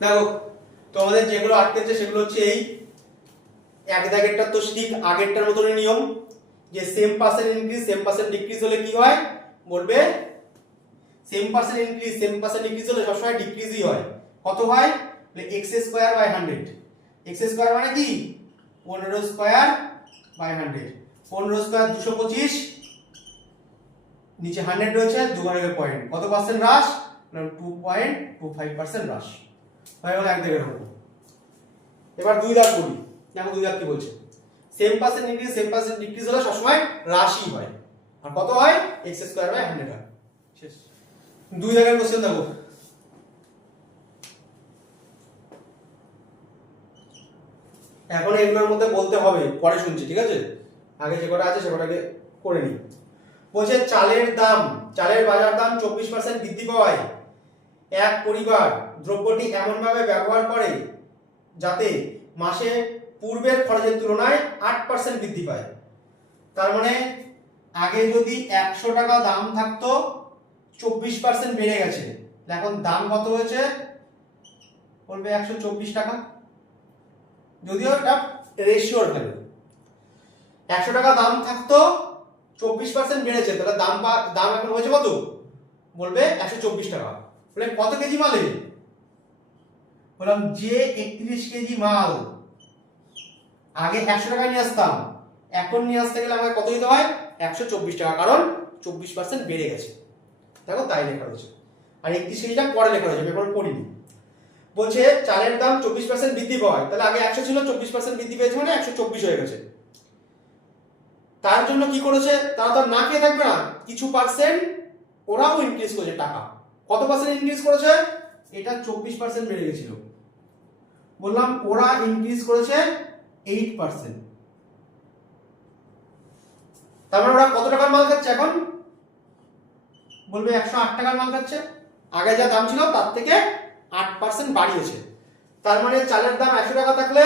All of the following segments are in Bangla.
দেখো তোমাদের যেগুলো আটকেছে সেগুলো হচ্ছে এই এক দাগেরটা তো ঠিক আগেরটার মতনই নিয়ম, যে same percent increase same percent decrease হলে কি হয় বলবে same percent increase same percent decrease হলে সবসময় ডিক্রিজই হয়। কত হয় X square by 100। X square মানে কি 15 স্কোয়ার বাই 100। 15 স্কোয়ার 225, নিচে 100 রয়েছে, দুবারের পয়েন্ট, কত পার্সেন্ট হ্রাস? 2.25% হ্রাস হয়ে গেল এক দাগের উপর। এবার দুই দাগ বলি, দেখো দুই দাগ কি বলছে, same percent increase same percent decrease হলে সবসময় হ্রাসই হয়, আর কত হয় এক্স স্কোয়ার বাই 100 হয়। শেষ। দুই দাগের কোশ্চেন দেখো, এখন এগুলোর মধ্যে বলতে হবে, পরে শুনছি, ঠিক আছে? আগে যে কটা আছে সে কটাকে করে নিই। বলছে চালের বাজার দাম 24% বৃদ্ধি পাওয়ায় এক পরিবার দ্রব্যটি এমনভাবে ব্যবহার করে যাতে মাসে পূর্বের খরচের তুলনায় 8% বৃদ্ধি পায়। তার মানে আগে যদি 100 টাকা দাম থাকতো 24% বেড়ে গেছে, এখন দাম কত হয়েছে বলবে 124 টাকা, যদিও এটা রেশিওর ভ্যালু। 100 টাকা দাম থাকতো 24% বেড়েছে, তাহলে দাম এখন হয়েছে কত বলবে 124 টাকা। বলে কত কেজি মালে? বললাম যে 31 কেজি মাল আগে 100 টাকায় নিয়ে আসতাম, এখন নিয়ে আসতে গেলে আমাকে কত দিতে হয় 124 টাকা, কারণ 24% বেড়ে গেছে। দেখো তাই লেখা রয়েছে, আর 31 কেজিটা পরে লেখা রয়েছে, পেপার পড়িনি। বলছে চালের দাম 24% বৃদ্ধি পাওয়ায়, তাহলে আগে 100 ছিল 24% বৃদ্ধি পেয়েছে মানে 124 হয়ে গেছে। তার জন্য কি করেছে, তারা তো না খেয়ে থাকবে না, কিছু পার্সেন্ট ওরাও ইনক্রিজ করেছে টাকা। কত পার্সেন্ট ইনক্রিজ করেছে? এটা 24% বেড়ে গেছিল, বললাম ওরা ইনক্রিজ করেছে 8%। তার মানে ওরা কত টাকার মাল খাচ্ছে এখন? বলবে 108 টাকার মাল খাচ্ছে, আগে যা দাম ছিল তার থেকে 8% বাড়িয়েছে। তার মানে চালের দাম 100 টাকা থাকলে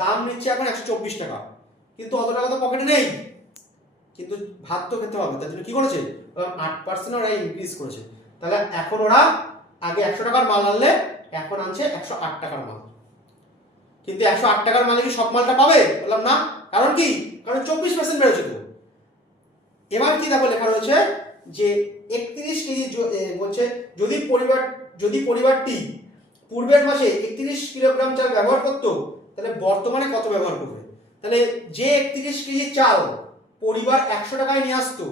দাম নিচ্ছে এখন 124 টাকা, কিন্তু অত টাকা তো পকেটে নেই, কিন্তু ভাত তো খেতে হবে, তার জন্য কি করেছে 8% ওরা ইনক্রিজ করেছে। তাহলে এখন ওরা আগে 100 টাকার মাল আনলে এখন আনছে 108 টাকার মাল, কিন্তু 108 টাকার মালে কি সব মালটা পাবে? বললাম না, কারণ কি, কারণ 24% বেড়েছে তো। এবার কি দেখো লেখা রয়েছে যে 31 কেজি বলছে যদি পরিবারটি পূর্বের মাসে 31 কিলোগ্রাম চাল ব্যবহার করতো, তাহলে বর্তমানে কত ব্যবহার করবে? তাহলে যে 31 কেজি চাল পরিবার 100 টাকায় নিয়ে আসতো,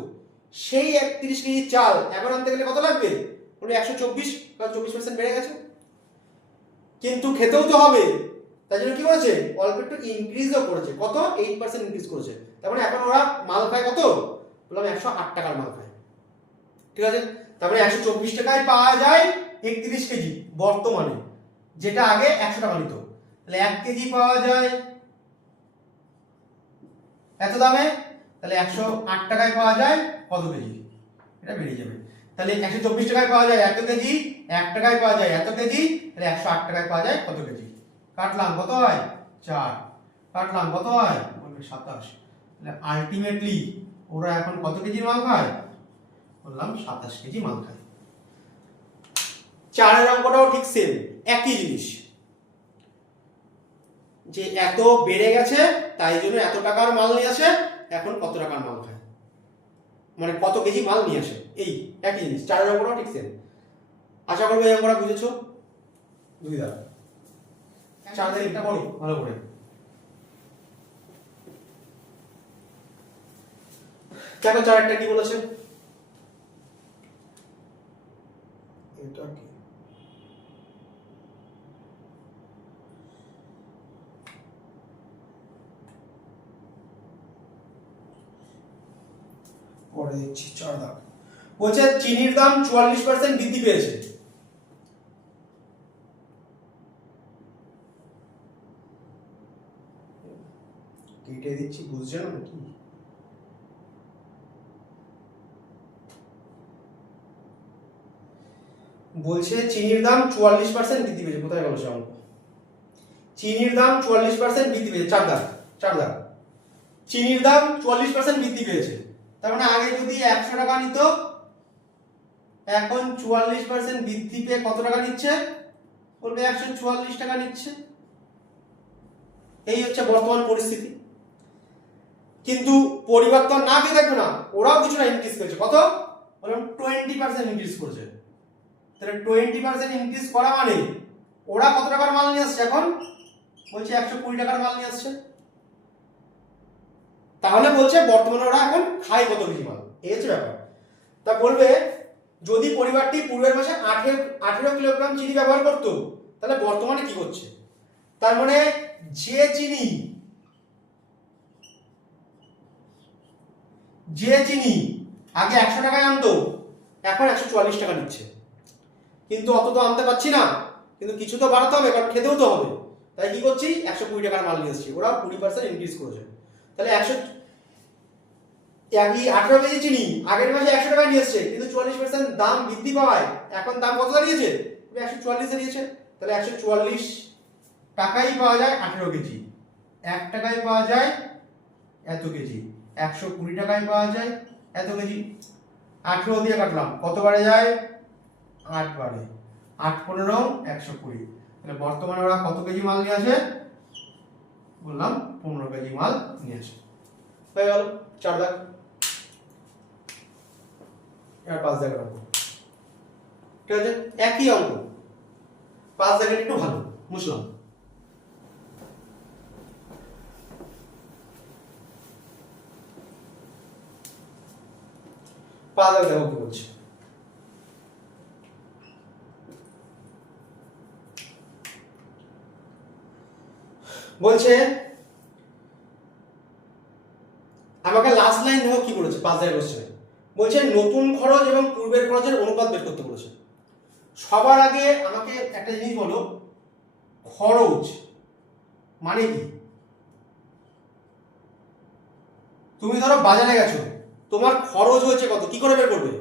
সেই 31 কেজি চাল এখন আনতে গেলে কত লাগবে? বলে 124, কারণ 24% বেড়ে গেছে, কিন্তু খেতেও তো হবে, তাই জন্য কি করেছে অল্প একটু ইনক্রিজও করেছে, কত 8% ইনক্রিজ করেছে। তার মানে এখন ওরা মাল খায় কত? বললাম 108 টাকার মাল খায়, ঠিক আছে? তারপরে 124 টাকায় পাওয়া যায় 31 কেজি বর্তমানে, যেটা আগে 100 টাকা নিত। তাহলে 1 কেজি পাওয়া যায় এত দামে, তাহলে 108 টাকায় পাওয়া যায় কত কেজি? এটা বেরিয়ে যাবে। তাহলে 124 টাকায় পাওয়া যায় এত কেজি, 1 টাকায় পাওয়া যায় এত কেজি, তাহলে 108 টাকায় পাওয়া যায় কত কেজি? কাটলাম কত হয় 4, কাটলাম কত হয় 27। তাহলে আলটিমেটলি ওরা এখন কত কেজি মাল খায়? বললাম 27 কেজি মাল খায়। 4 অঙ্কটাও ঠিক সেম, একই জিনিস, যে এত বেড়ে গেছে তাই জন্য এত টাকার মাল নিয়ে আসে, এখন কত টাকার মাল খায়, মানে কত কেজি মাল নিয়ে আসে, এই একই জিনিস। 4 অঙ্কটাও ঠিক সেম। আশা করবো এই অঙ্কটা বুঝেছো। দুই দাঁড়া 4 দাঁড়া এটা বলো ভালো করে। দেখো 4 একটা কি বলেছে, এটা কি পরে দেখছি। 4 দাগ বলছে চিনির দাম 44% বৃদ্ধি পেয়েছে। কেটে দিচ্ছি, বুঝছে না নাকি? বলছে চিনির দাম 44% বৃদ্ধি পেয়েছে, কোথায় গেল সে অঙ্ক? চিনির দাম 44% বৃদ্ধি পেয়েছে, 4 দাগ 4 দাগ। চিনির দাম 44% বৃদ্ধি পেয়েছে, তার মানে আগে যদি 100 টাকা নিত, এখন 44% বৃদ্ধি পেয়ে কত টাকা নিচ্ছে বলবে 144 টাকা নিচ্ছে। এই হচ্ছে বর্তমান পরিস্থিতি। কিন্তু পরিবর্তন না কি থাকবে না, ওরাও কিছুটা ইনক্রিজ করেছে। কত বললাম? 20% ইনক্রিজ করেছে। তাহলে 20% ইনক্রিজ করা মানে ওরা কত টাকার মাল নিয়ে আসছে? এখন বলছে 120 টাকার মাল নিয়ে আসছে। তাহলে বলছে বর্তমানে ওরা এখন খায় কত কেজি মাল, এই হচ্ছে ব্যাপার। তা বলবে যদি পরিবারটি পূর্বের মাসে 18 কিলোগ্রাম চিনি ব্যবহার করতো, তাহলে বর্তমানে কি করছে? তার মানে যে চিনি আগে 100 টাকায় আনতো, এখন 144 টাকা নিচ্ছে। কিন্তু অত তো আনতে পারছি না, কিন্তু কিছু তো বাড়াতে হবে, কারণ খেতেও তো হবে। তাই কি করছি? 120 টাকার মাল নিয়ে এসেছি। ওরা 20% ইনক্রিজ করেছে। তাহলে 18 কেজি চিনি আগের মাসে 100 টাকায় নিয়ে এসছে, কিন্তু 44% দাম বৃদ্ধি পাওয়ায় এখন দাম কত দাঁড়িয়েছে? 144 দাঁড়িয়েছে। তাহলে 144 টাকাই পাওয়া যায় 18 কেজি, 1 টাকায় পাওয়া যায় এত কেজি, 120 টাকায় পাওয়া যায় এত কেজি। 18 দিয়ে কাটলাম, কত বারে যায়? 8 বারে। 8 15 120। তাহলে বর্তমানে ওরা কত কেজি মাল নিয়ে আসে? বললাম 15 কেজি মাল নিয়ে আসে। হয়ে গেল 4 দাগ। এবার 5 দাগের অঙ্ক। ঠিক আছে, একই অঙ্ক, 5 দাগের একটু ভালো বুঝলাম। দেখো কি বলছে। বলছে আমাকে লাস্ট লাইন দেখো কি বলেছে 5 দাগের কোশ্চেনে। বলছে নতুন খরচ এবং পূর্বের খরচের অনুপাত বের করতে বলেছে। সবার আগে আমাকে একটা জিনিস বলো, খরচ মানে কি? তুমি ধরো বাজারে গেছো, তোমার খরচ হয়েছে কত, কি করে বের করবে?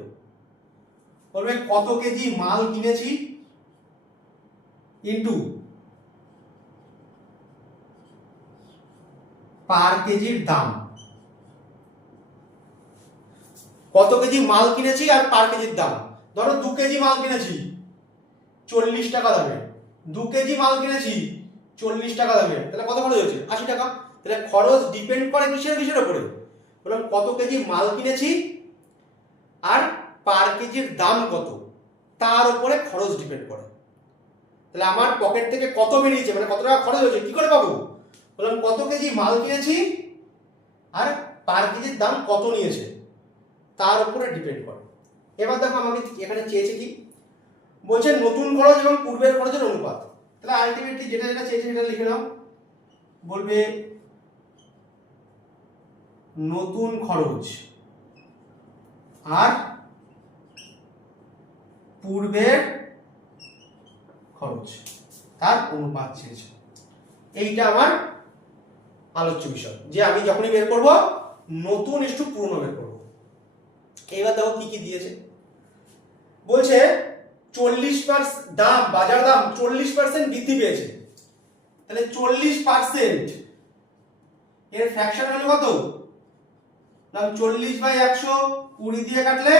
বলবে কত কেজি মাল কিনেছি ইনটু পার কেজির দাম। কত কেজি মাল কিনেছি আর পার কেজির দাম। ধরো 2 কেজি মাল কিনেছি 40 টাকা দামে, 2 কেজি মাল কিনেছি 40 টাকা দামে, তাহলে কত খরচ হয়েছে? 80 টাকা। তাহলে খরচ ডিপেন্ড করে কিসের উপরে? বললাম কত কেজি মাল কিনেছি আর পার কেজির দাম কত, তার উপরে খরচ ডিপেন্ড করে। তাহলে আমার পকেট থেকে কত বেরিয়েছে, মানে কত টাকা খরচ হয়েছে, কি করে পাবো? বললাম কত কেজি মাল কিনেছি আর পার কেজির দাম কত নিয়েছে, তার উপরে ডিপেন্ড করে। এবার দেখো আমাকে এখানে চেয়েছে কি, বলছে নতুন খরচ এবং পূর্বের খরচের অনুপাত। তাহলে আলটিমেটলি যেটা যেটা চেয়েছে সেটা লিখে নাও। বলবে নতুন খরচ আর পূর্বের খরচ তার অনুপাত চেয়েছে। এইটা আমার আলোচ্য বিষয়, যে আমি যখনই বের করব নতুন ইস্টু পুরনো বের করব। এইবার দেখো কি কি দিয়েছে। বলছে 40% দাম, বাজার দাম 40% বৃদ্ধি পেয়েছে। তাহলে 40% এর ফ্র্যাকশন হলো কত? না 40/100, 20 দিয়ে কাটলে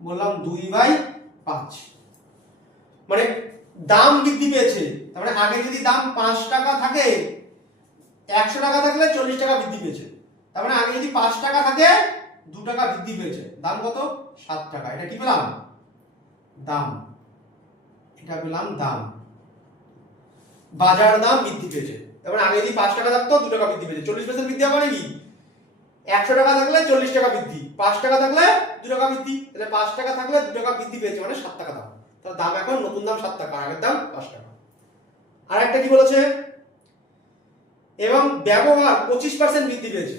বললাম 2/5। মানে দাম বৃদ্ধি পেয়েছে, তার মানে আগে যদি দাম 5 টাকা থাকে, 100 টাকা থাকলে 40 টাকা বৃদ্ধি পেয়েছে। তার মানে আগে যদি 5 টাকা থাকে 2 টাকা বৃদ্ধি পেয়েছে। দাম কত? 7 টাকা। এটা কি পেলাম? দাম। এটা পেলাম দাম। বাজার দাম বৃদ্ধি পেয়েছে। তার মানে আগে যদি 5 টাকা থাকতো 2 টাকা বৃদ্ধি পেয়েছে। 40% বৃদ্ধি হবে কি? 100 টাকা থাকলে 40 টাকা বৃদ্ধি, 5 টাকা থাকলে 2 টাকা বৃদ্ধি। তাহলে 5 টাকা থাকলে 2 টাকা বৃদ্ধি পেয়েছে, মানে 7 টাকা দাম। তাহলে দাম এখন নতুন দাম 7 টাকা, আগের দাম 5 টাকা। আর একটা কি বলেছে? এবং ব্যবহার 25% বৃদ্ধি পেয়েছে।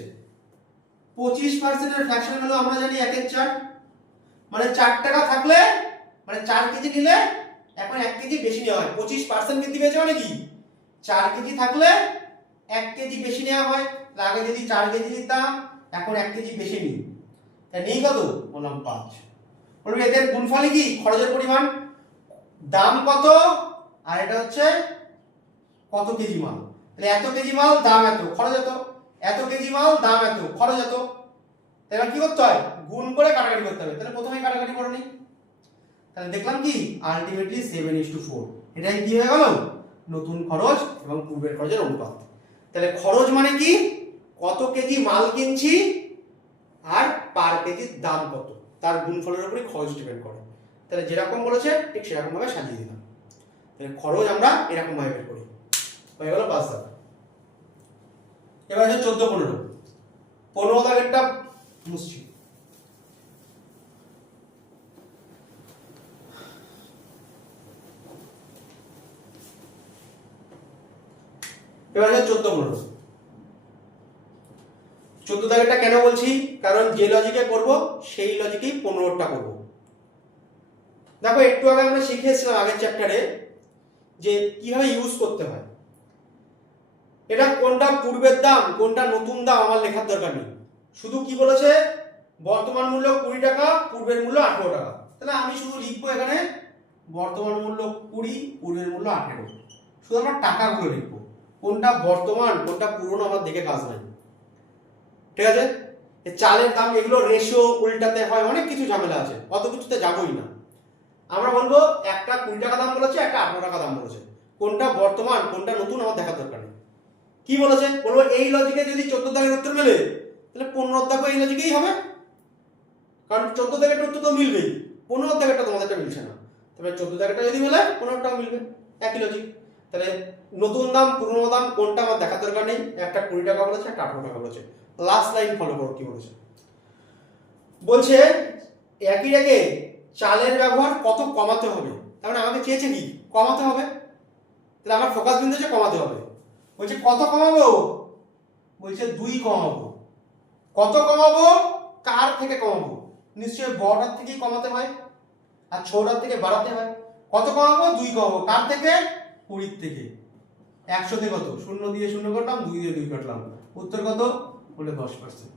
25% এর ফ্র্যাকশন হলো আমরা জানি 1/4, মানে 4 টাকা থাকলে, মানে 4 কেজি নিলে এখন 1 কেজি বেশি নেওয়া হয়। 25% বৃদ্ধি পেয়েছে মানে কি? 4 কেজি থাকলে 1 কেজি বেশি নেওয়া হয়। আগে যদি 4 কেজি নিতাম, এখন 1 কেজি বেশি নিই। তাই নেই কত? বললাম 5। বলবি এদের গুণফলই কি? খরচের পরিমাণ। দাম কত আর এটা হচ্ছে কত কেজি মাল। তাহলে এত কেজি মাল দাম এত, খরচ এত। এত কেজি মাল দাম এত, খরচ এত। তাহলে কি করতে হয়? গুণ করে কাটাকাটি করতে হবে। তাহলে প্রথমেই কাটাকাটি করে নিই। তাহলে দেখলাম কি আলটিমেটলি 7:4, এটাই কি হয়ে গেল নতুন খরচ এবং পূর্বের খরচের অনুপাত। তাহলে খরচ মানে কি, কত কেজি মাল কিনছি আর পার কেজির দাম কত, তার গুণফলের উপরই খরচ ডিপেন্ড করে। তাহলে যেরকম বলেছে ঠিক সেরকম ভাবে সাজিয়ে দিলাম। তাহলে খরচ আমরা এরকম ভাবে বের করি, হয়ে গেল 5 দাগ। এবার আছে 14-15। 15 দাগেরটা মুছছি। এবার আছে 14-15। 14 দাগেরটা কেন বলছি, কারণ যে লজিকে করব সেই লজিকেই 15টা করব। দেখো একটু আগে আমরা শিখে এসেছিলাম আগের চ্যাপ্টারে যে কিভাবে ইউজ করতে হয়। এটা কোনটা পূর্বের দাম কোনটা নতুন দাম আমার লেখার দরকার নেই, শুধু কি বলেছে বর্তমান মূল্য 20 টাকা, পূর্বের মূল্য 18 টাকা। তাহলে আমি শুধু লিখবো এখানে বর্তমান মূল্য 20, পূর্বের মূল্য 18। শুধু আমরা টাকাগুলো লিখবো, কোনটা বর্তমান কোনটা পুরনো আমার দেখে কাজ নাই। ঠিক আছে, চালের দাম এগুলো রেশিও উল্টাতে হয়, অনেক কিছু ঝামেলা আছে, অত কিছুতে যাবোই না। আমরা বলবো একটা 20 টাকা দাম বলেছে, একটা 18 টাকা দাম বলেছে, কোনটা বর্তমান কোনটা নতুন আমার দেখার দরকার নেই। কি বলেছে বলবো এই লজিকে যদি 14 দাগের উত্তর মেলে তাহলে 15 দাগও এই লজিকেই হবে, কারণ 14 দাগের উত্তর তো মিলবেই, 15 দাগেরটা তোমাদেরটা মিলছে না। তবে 14 দাগেরটা যদি মেলে 15টাও মিলবে, একই লজিক। তাহলে নতুন দাম পুরনো দাম কোনটা আমার দেখার দরকার নেই, একটা 20 টাকা বলেছে একটা 18 টাকা বলেছে। লাস্ট লাইন ফলো করো কি বলেছে, বলছে একই রেখে চালের ব্যবহার কত কমাতে হবে। তার মানে আমাকে চেয়েছে কি কমাতে হবে, তাহলে আমার ফোকাস বিন্দু হচ্ছে কমাতে হবে। বলছে কত কমাবো, বলছে 2 কমাবো। কত কমাবো, কার থেকে কমাবো, নিশ্চয়ই বড়টার থেকেই কমাতে হয় আর ছোটটার থেকে বাড়াতে হয়। কত কমাবো, 2 কমাবো, কার থেকে 20 থেকে। 100 থেকে কত, 0 দিয়ে 0 কাটলাম, 2 দিয়ে 2 কাটলাম, উত্তর কত বলে 10%।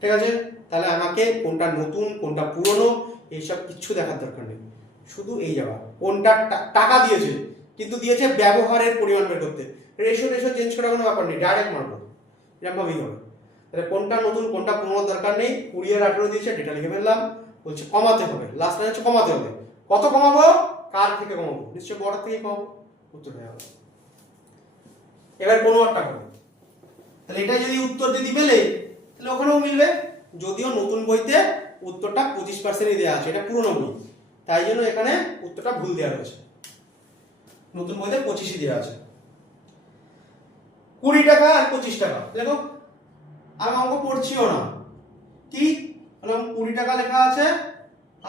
ঠিক আছে, তাহলে আমাকে কোনটা নতুন কোনটা পুরনো এইসব কিছু দেখার দরকার নেই, শুধু এই যাওয়া কোনটা টাকা দিয়েছে কিন্তু দিয়েছে ব্যবহারের পরিমাণ বের করতে। রেশিও চেঞ্জ করার কোনো ব্যাপার নেই, ডাইরেক্ট মারবো, এরকম ভাবেই হবে। তাহলে কোনটা নতুন কোনটা পুরনো দরকার নেই, 20 আর 18 দিয়েছে, ডেটা লিখে ফেললাম। বলছে কমাতে হবে, লাস্ট লাইন হচ্ছে কমাতে হবে। কত কমাবো, কার থেকে কমাবো, নিশ্চয়ই বড় থেকে কমাবো, উত্তর হয়ে গেল। এবার 15টা হবে, তাহলে এটা যদি উত্তর যদি মেলে তাহলে ওখানেও মিলবে, যদিও নতুন বইতে উত্তরটা 25%ই দেওয়া আছে, এটা পুরনো বই, তাই জন্য এখানে উত্তরটা ভুল দেওয়া রয়েছে, নতুন বইতে 25ই দেওয়া আছে। 20 টাকা আর 25 টাকা, দেখো আমি অঙ্ক পড়ছিও না, কি বললাম 20 টাকা লেখা আছে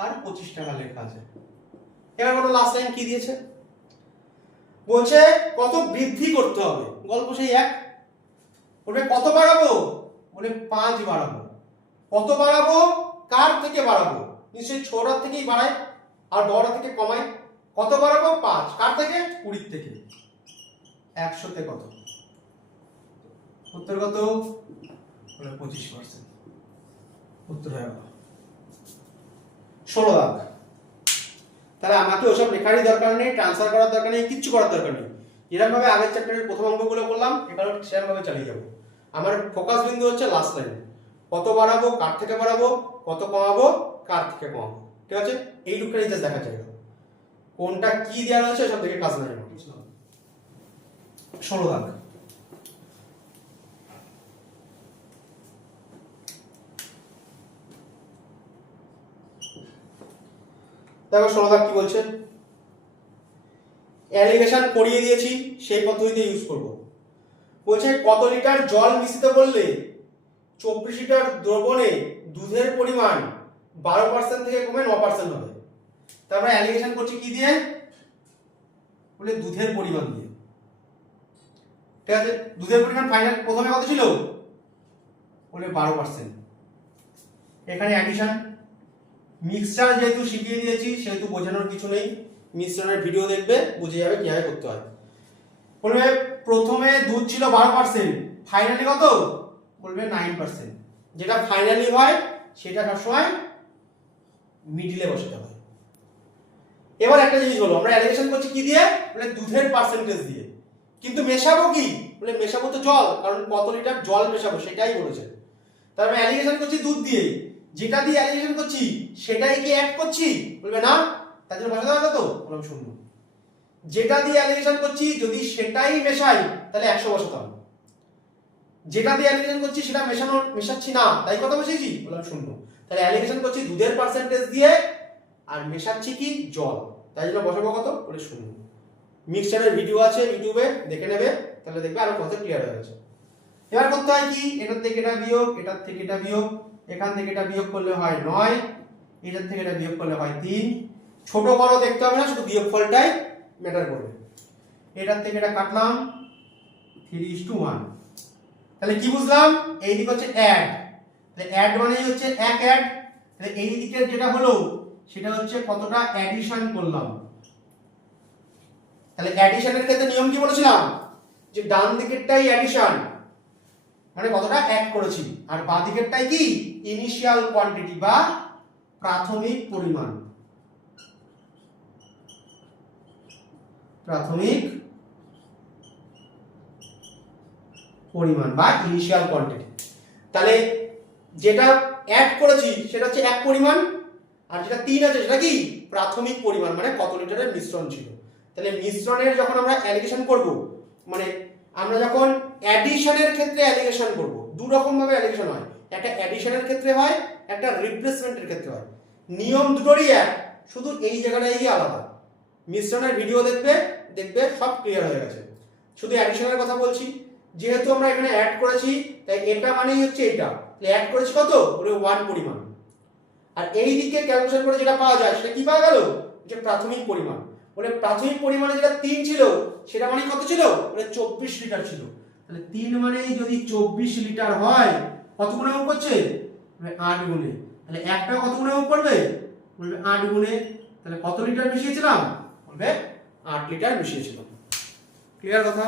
আর 25 টাকা লেখা আছে। এবার বলো লাস্ট লাইন কি দিয়েছে, বলছে কত বৃদ্ধি করতে হবে, গল্প সেই এক। বলবে কত বাড়াবো, বলে 5 বাড়াবো। কত বাড়াবো, কার থেকে বাড়াবো, নিশ্চয়ই ছোটটার থেকেই বাড়ায় আর বড় থেকে কমায়। কত বাড়াবো, 5, কার থেকে 20 থেকে। 100 তে কত, উত্তর কত বলে 25%, উত্তর হয়ে গেল 16 দাগ। তাহলে আমাকে ওসব লেখারই দরকার নেই, ট্রান্সফার করার দরকার নেই, কিচ্ছু করার দরকার নেই। যেরকম ভাবে আগের চ্যাপ্টারের প্রথম অঙ্কগুলো করলাম এবার সেরকম ভাবে চালিয়ে যাবো। আমার ফোকাস বিন্দু হচ্ছে লাস্ট লাইন, কত বাড়াবো কার থেকে বাড়াবো, কত কমাবো কার থেকে কমাবো। ঠিক আছে, এই লুকটা নিচে দেখা যায়, কোনটা কি দেওয়া রয়েছে সব থেকে কাজ নাই। 16 দাগ। দেখো 16 দাগ কি বলছে, অ্যালিগেশন করিয়ে দিয়েছি সেই পদ্ধতিতে ইউজ করব। বলছে কত লিটার জল মিশ্রিত করলে 24 লিটার দ্রবণে দুধের পরিমাণ 12% থেকে কমে 9% হবে। তারপরে অ্যালিগেশন করছি কি দিয়ে, বলে দুধের পরিমাণ দিয়ে। ঠিক আছে, দুধের পরিমাণ ফাইনাল প্রথমে কত ছিল, বলে 12%। এখানে অ্যাডিশন মিক্সচার যেহেতু শিখিয়ে দিয়েছি সেহেতু বোঝানোর কিছু নেই, মিশ্রণের ভিডিও দেখবে বুঝে যাবে কিভাবে করতে হয়। বলবে প্রথমে দুধ ছিল 12%, ফাইনালি কত, বলবে 9%। যেটা ফাইনালি হয় সেটা সবসময় মিডিলে বসাতে হয়। এবার একটা জিনিস বলো, আমরা অ্যালিগেশন করছি কি দিয়ে, বলে দুধের পার্সেন্টেজ দিয়ে, কিন্তু মেশাবো কি, বলে মেশাবো তো জল, কারণ কত লিটার জল মেশাবো সেটাই বলেছে। তারপরে অ্যালিগেশন করছি দুধ দিয়ে, যেটা দিয়ে অ্যালিগেশন করছি সেটাই কি অ্যাড করছি? বলবে না, তার জন্য বসাতে হবে তো, বললাম শূন্য। যেটা দিয়ে অ্যালিগেশন করছি যদি সেটাই মেশাই তাহলে 100 বসাতে হবে। যেটা দিয়ে অ্যালিগেশন করছি সেটা মেশাচ্ছি না, তাই কত বসিয়েছি? বললাম শূন্য। তাহলে অ্যালিগেশন করছি দুধের পার্সেন্টেজ দিয়ে আর মেশাচ্ছি কি? জল, তাই জন্য বসাবো কত? বলে শূন্য। মিক্সচারের ভিডিও আছে ইউটিউবে, দেখে নেবে, তাহলে দেখবে আরো কনসেপ্ট ক্লিয়ার হয়ে গেছে। এবার করতে হয় কি? এটার থেকে এটা বিয়োগ, এটার থেকে এটা বিয়োগ, এখান থেকে এটা বিয়োগ করলে হয় 9, এটার থেকে এটা বিয়োগ করলে হয় 3। ছোট বড় দেখতে হবে না, শুধু বিয়োগফলটাই ম্যাটার করবে। এটার থেকে এটা কাটলাম 3:1। তাহলে কি বুঝলাম? এই দিক হচ্ছে অ্যাড, তাহলে অ্যাড মানেই হচ্ছে এক অ্যাড। তাহলে এই দিকের যেটা হলো সেটা হচ্ছে কতটা অ্যাডিশন করলাম। তাহলে অ্যাডিশনের ক্ষেত্রে নিয়ম কি বলেছিলাম? যে ডান দিকেরটাই অ্যাডিশন, মানে কতটা অ্যাড করেছি, আর বাঁ দিকেরটাই কি? ইনিশিয়াল কোয়ান্টিটি বা প্রাথমিক পরিমাণ। প্রাথমিক পরিমাণ বা ইনিশিয়াল কোয়ান্টিটি। তাহলে যেটা অ্যাড করেছি সেটা হচ্ছে এক পরিমাণ, আর যেটা 3 আছে সেটা কি? প্রাথমিক পরিমাণ, মানে কত লিটারের মিশ্রণ ছিল। তাহলে মিশ্রণের যখন আমরা অ্যালিগেশন করব, মানে আমরা যখন অ্যাডিশনের ক্ষেত্রে অ্যালিগেশন করব, দু রকম ভাবে অ্যালিগেশন হয়, একটা অ্যাডিশনের ক্ষেত্রে হয়, একটা রিপ্লেসমেন্টের ক্ষেত্রে হয়। নিয়ম দুটোরই এক, শুধু এই জায়গাটাই গিয়ে আলাদা। মিশ্রণের ভিডিও দেখবে, দেখবে সব ক্লিয়ার হয়ে গেছে। শুধু অ্যাডিশনের কথা বলছি, যেহেতু আমরা এখানে অ্যাড করেছি তাই এটা মানেই হচ্ছে এটা। তাহলে অ্যাড করেছি কত? বলে 1 পরিমাণ। আর এই দিকে ক্যালকুলেশন করে যেটা পাওয়া যায় সেটা কি পাওয়া গেল? যে প্রাথমিক পরিমাণ। বলে প্রাথমিক পরিমাণে যেটা 3 ছিল সেটা মানে কত ছিল? বলে 24 লিটার ছিল। তাহলে 3 মানেই যদি 24 লিটার হয়, কত গুণে ভাগ করছে? বলে 8 গুণে। তাহলে একটা কত গুণে ভাগ করবে? বলবে 8 গুণে। তাহলে কত লিটার মিশিয়েছিলাম? বলবে 8 লিটার মিশিয়েছিলাম। ক্লিয়ার কথা?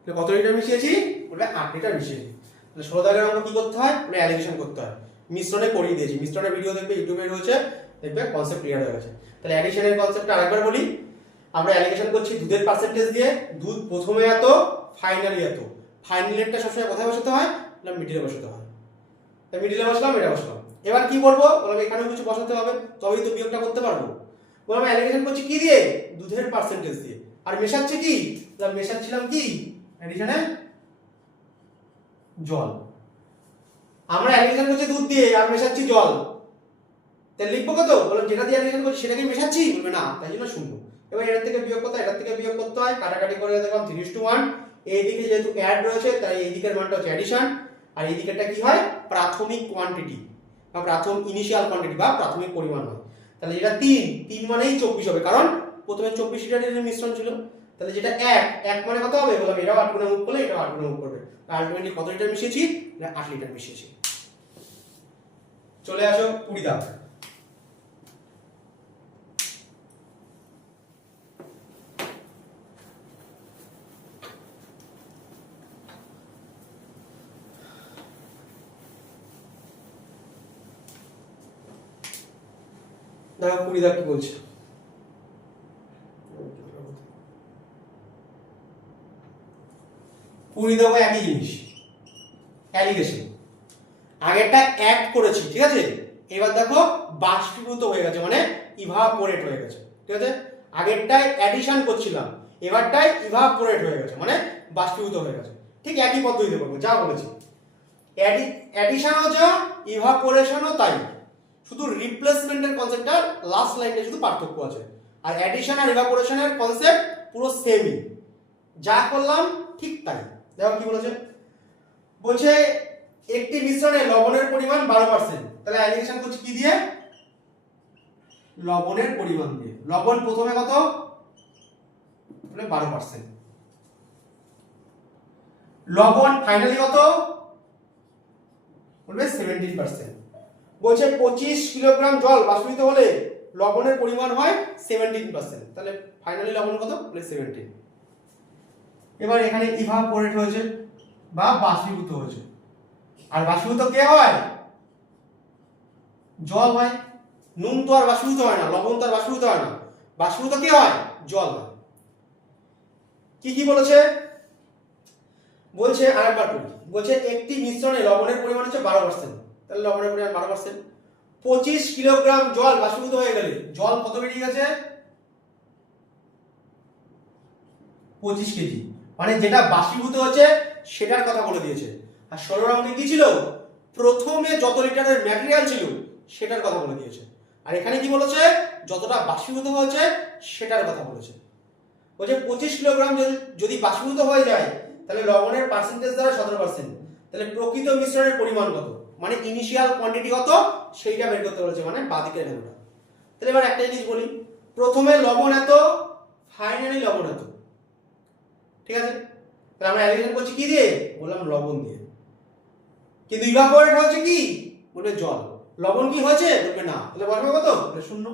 তাহলে কত লিটার মিশিয়েছি? বলবে 8 লিটার মিশিয়েছি। তাহলে 16 দাগের অঙ্ক কি করতে হয়? মানে অ্যালিগেশন করতে হয়। মিশ্রণে করিয়ে দিয়েছি, মিশ্রণের ভিডিও দেখবে ইউটিউবে রয়েছে, দেখবে কনসেপ্ট ক্লিয়ার হয়ে গেছে। তাহলে অ্যাডিশনের কনসেপ্টটা আরেকবার বলি। আমরা অ্যালিগেশন করছি দুধের পার্সেন্টেজ দিয়ে, দুধ প্রথমে এত, ফাইনালি এত। ফাইনালিটা সবসময় কোথায় বসাতে হয়? না মিডিলে বসাতে হয়। তাই মিডিলে বসলাম, এটা বসলাম। এবার কি করব? বললাম এখানেও কিছু বসাতে হবে, তবেই তো বিয়োগটা করতে পারবো। বললাম অ্যালিগেশন করছি কি দিয়ে? দুধের পার্সেন্টেজ দিয়ে। আর মেশাচ্ছি কি? মেশাচ্ছিলাম কি অ্যাডিশনে? জল। আমরা অ্যাডিশন করছি দুধ দিয়ে আর মেশাচ্ছি জল, তাহলে লিখবো কত? বললাম যেটা দিয়ে অ্যাডিশন করছি সেটাকে মেশাচ্ছি, বলবে না, তাই জন্য শূন্য। এবার এটার থেকে বিয়োগ করতে হয়, এটার থেকে বিয়োগ করতে হয়, কাটাকাটি করে দেখলাম 3:1। এই দিকে যেহেতু অ্যাড রয়েছে তাই এই দিকের মানটা হচ্ছে অ্যাডিশন, আর এই দিকেরটা কি হয়? প্রাথমিক কোয়ান্টিটি বা প্রাথমিক ইনিশিয়াল কোয়ান্টিটি বা প্রাথমিক পরিমাণ হয়। তাহলে যেটা 3 মানেই 24 হবে, কারণ প্রথমে 24 লিটারের মিশ্রণ ছিল। তাহলে যেটা 1 মানে কত হবে? বললাম এটাও 8 গুণে ভাগ করলে এটাও 8 গুণে ভাগ করবে। আলটিমেটলি কত লিটার মিশিয়েছি? 8 লিটার মিশিয়েছি। চলে আসো 20 দাগ। দেখো 20 দাগ কি বলছে। 20 দাগ একই জিনিস, অ্যালিগেশন। আগেরটা অ্যাড করেছি, ঠিক আছে? এবার দেখো বাষ্পীভূত হয়ে গেছে, মানে ইভাপোরেট হয়ে গেছে, ঠিক আছে? আগেরটায় অ্যাডিশন করছিলাম, এবারটায় ইভাপোরেট হয়ে গেছে, মানে বাষ্পীভূত হয়ে গেছে। ঠিক একই পদ্ধতিতে করবো যা বলেছি। অ্যাডিশনও যা, ইভাপোরেশনও তাই, শুধু রিপ্লেসমেন্টের কনসেপ্টটা লাস্ট লাইনে শুধু পার্থক্য আছে। আর অ্যাডিশন আর ইভাপোরেশনের কনসেপ্ট পুরো সেমই, যা করলাম ঠিক তাই। দেখো কি বলেছে? বলছে একটি মিশ্রণে লবণের পরিমাণ 12%। তাহলে অ্যালিগেশন করছি কি দিয়ে? লবণের পরিমাণ দিয়ে। লবণ প্রথমে কত? বলে 12%। লবণ ফাইনালি কত? বলবে 17%। বলছে 25 কিলোগ্রাম জল বাষ্পীভূত হলে লবণের পরিমাণ হয় 17%। তাহলে ফাইনালি লবণ কত? বলে 17। এবার এখানে ইভাপোরেট হয়েছে বা বাষ্পীভূত হয়েছে। আর বাষ্পীভূত কে হয়? জল হয়। নুন তো আর বাষ্পীভূত হয় না, লবণ তো আর বাষ্পীভূত হয় না, বাষ্পীভূত কে হয়? জল হয়। কি কি বলেছে? বলছে আরেকবার পড়ি। বলছে একটি মিশ্রণে লবণের পরিমাণ হচ্ছে 12%। তাহলে লবণের পরিমাণ 12%। 25 কিলোগ্রাম জল বাষ্পীভূত হয়ে গেলে জল কত বেরিয়ে গেছে? 25 কেজি। মানে যেটা বাষ্পীভূত হচ্ছে সেটার কথা বলে দিয়েছে। আর 16 অঙ্কে কি ছিল? প্রথমে যত লিটারের ম্যাটেরিয়াল ছিল সেটার কথা বলে দিয়েছে। আর এখানে কি বলেছে? যতটা বাষ্পীভূত হয়েছে সেটার কথা বলেছে। বলছে 25 কিলোগ্রাম যদি বাষ্পীভূত হয়ে যায় তাহলে লবণের পার্সেন্টেজ দ্বারা 17%। তাহলে প্রকৃত মিশ্রণের পরিমাণ কত, মানে ইনিশিয়াল কোয়ান্টিটি কত সেইটা বের করতে বলেছে, মানে বাদিকের ভ্যালুটা। তাহলে এবার একটা জিনিস বলি, প্রথমে লবণ এত, ফাইনালি লবণ এত, ঠিক আছে? তাহলে আমরা অ্যালিগেশন করছি কি দিয়ে? বললাম লবণ দিয়ে। কিন্তু ইভাপোরেট হচ্ছে কি? বলবে জল। লবণ কি হয়েছে? বলবে না। তাহলে বলবে কত? বলবে 0।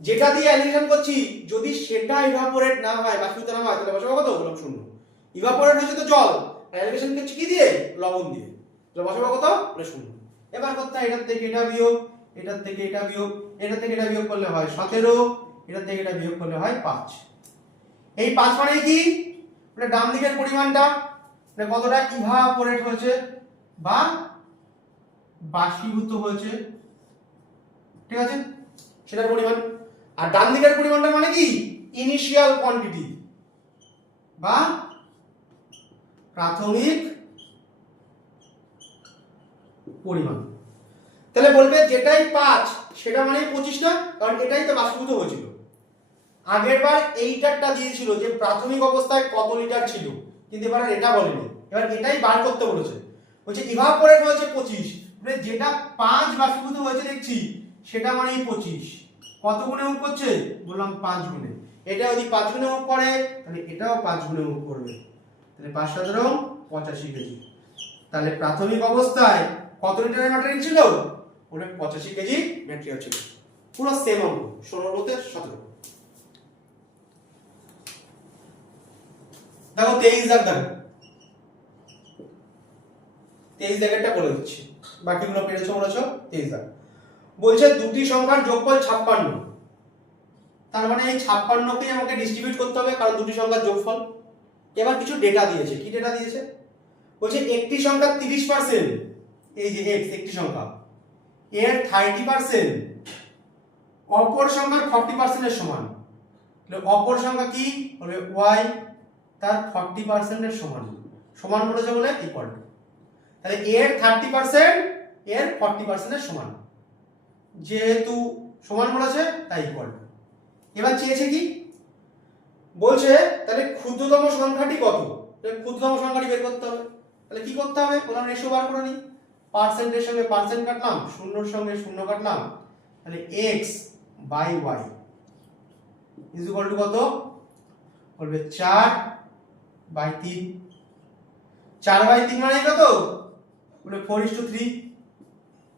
যেটা দিয়ে অ্যালিগেশন করছি যদি সেটা ইভাপোরেট না হয়, বাষ্পীভূত না হয়, তাহলে বসাবো কত? বললাম 0। ইভাপোরেট হচ্ছে তো জল, আর অ্যালিগেশন করছি কি দিয়ে? লবণ দিয়ে। তাহলে বসাবো কত? বলে 0। এবার করতে হয় এটার থেকে এটা বিয়োগ, এটার থেকে এটা বিয়োগ, এটার থেকে এটা বিয়োগ করলে হয় 17, এটার থেকে এটা বিয়োগ করলে হয় 5। এই 5 মানে কি? মানে ডান দিকের পরিমাণটা, মানে কতটা ইভাপোরেট হয়েছে বা বাষ্পীভূত হয়েছে, ঠিক আছে, সেটার পরিমাণ। আর ডান দিকের পরিমাণটা মানে কি? ইনিশিয়াল কোয়ান্টিটি বা প্রাথমিক পরিমাণ। তাহলে বলবে যেটাই 5 সেটা মানে 25 না, কারণ এটাই তো বাষ্পীভূত হয়েছিল। আগের বার এইটারটা দিয়েছিল যে প্রাথমিক অবস্থায় কত লিটার ছিল, কিন্তু এবার এটা বলেনি, এবার এটাই বার করতে বলেছে। বলছে ইভাপোরেট হয়েছে 25, মানে যেটা 5 বাষ্পীভূত হয়েছে দেখছি সেটা মানেই 25। কত গুণে মুভ করছে? বললাম 5 গুণে। এটা যদি 5 গুণে মুভ করে তাহলে এটাও 5 গুণে মুভ করবে। তাহলে 5 17 85 কেজি। তাহলে প্রাথমিক অবস্থায় কত লিটারের ম্যাটেরিয়াল ছিল? ওটা 85 কেজি ম্যাটেরিয়াল ছিল। পুরো সেম অঙ্ক, 16 মধ্যে 17। দেখো 23 দাগ দেখো, 23 দাগেরটা বলে দিচ্ছি, বাকিগুলো পেরেছো বলেছো। 23 দাগ বলছে দুটি সংখ্যার যোগফল 56। তার মানে এই 56 কে আমাকে ডিস্ট্রিবিউট করতে হবে, কারণ দুটি সংখ্যার যোগফল। এবার কিছু ডেটা দিয়েছে। কি ডেটা দিয়েছে? বলছে একটি সংখ্যা 30%, এই যে x একটি সংখ্যা, এর 30% অপর সংখ্যার 40% এর সমান। তাহলে অপর সংখ্যা কি? বলে y তার 40% এর সমান। সমান বলেছে বলে ইকুয়াল টু। তাহলে এর 30% এর 40% এর সমান, যেহেতু সমান বলেছে তাই ইকুয়াল টু। এবার চেয়েছে কি? বলছে তাহলে ক্ষুদ্রতম সংখ্যাটি কত? তাহলে ক্ষুদ্রতম সংখ্যাটি বের করতে হবে। তাহলে কি করতে হবে? বললাম রেশিও বার করে নিই। পার্সেন্টের সঙ্গে পার্সেন্ট কাটলাম, শূন্যর সঙ্গে শূন্য কাটলাম, তাহলে x by y is equal to কত? বলবে 4/3। 4/3 মানে কত? বলে 4:3।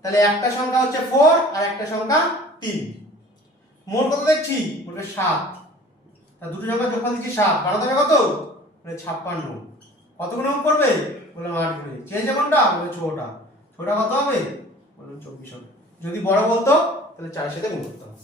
তাহলে একটা সংখ্যা হচ্ছে 4 আর একটা সংখ্যা 3। মোট কত দেখছি? বলবে 7। তা দুটো সংখ্যা যোগফল দিচ্ছি 7, বাড়াতে হবে কত? বলে 56। কত গুণ গুণ করবে? বললাম 8 গুণে। চেঞ্জ কোনটা? বলে ছোটটা। ছোটটা কত হবে? বললাম 24 হবে। যদি বড় বলতো তাহলে 4 এর সাথে গুণ করতে হবে।